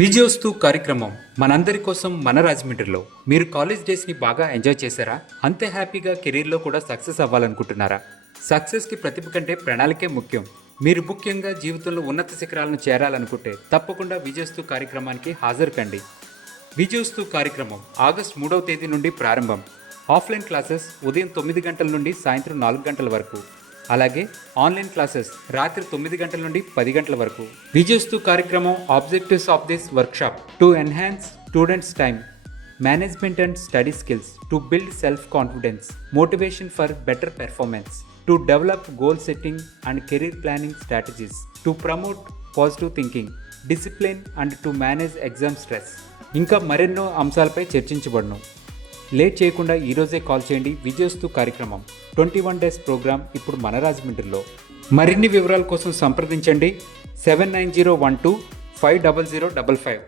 విజయోస్తు కార్యక్రమం మనందరి కోసం మన రాజమండ్రిలో. మీరు కాలేజ్ డేస్ని బాగా ఎంజాయ్ చేశారా? అంతే హ్యాపీగా కెరీర్లో కూడా సక్సెస్ అవ్వాలనుకుంటున్నారా? సక్సెస్కి ప్రతిభ కంటే ప్రణాళికే ముఖ్యం. మీరు ముఖ్యంగా జీవితంలో ఉన్నత శిఖరాలను చేరాలనుకుంటే తప్పకుండా విజయోస్తు కార్యక్రమానికి హాజరు కండి విజయోస్తు కార్యక్రమం ఆగస్ట్ మూడవ తేదీ నుండి ప్రారంభం. ఆఫ్లైన్ క్లాసెస్ ఉదయం తొమ్మిది గంటల నుండి సాయంత్రం నాలుగు గంటల వరకు. అలాగే ఆన్లైన్ క్లాసెస్ రాత్రి తొమ్మిది గంటల నుండి పది గంటల వరకు. విజయోస్తు కార్యక్రమం objectives of this workshop to enhance students time management and study skills to build self confidence motivation for better performance to develop goal setting and career planning strategies to promote positive thinking discipline and to manage exam stress ఇంకా మరెన్నో అంశాలపై చర్చించబడను. Late చేయకుండా ఈరోజే call చేయండి. విజయోస్తు కార్యక్రమం. Twenty one days programme ఇప్పుడు మన రాజమండ్రిలో. మరిన్ని వివరాల కోసం సంప్రదించండి. Seven nine zero one two five double zero double five.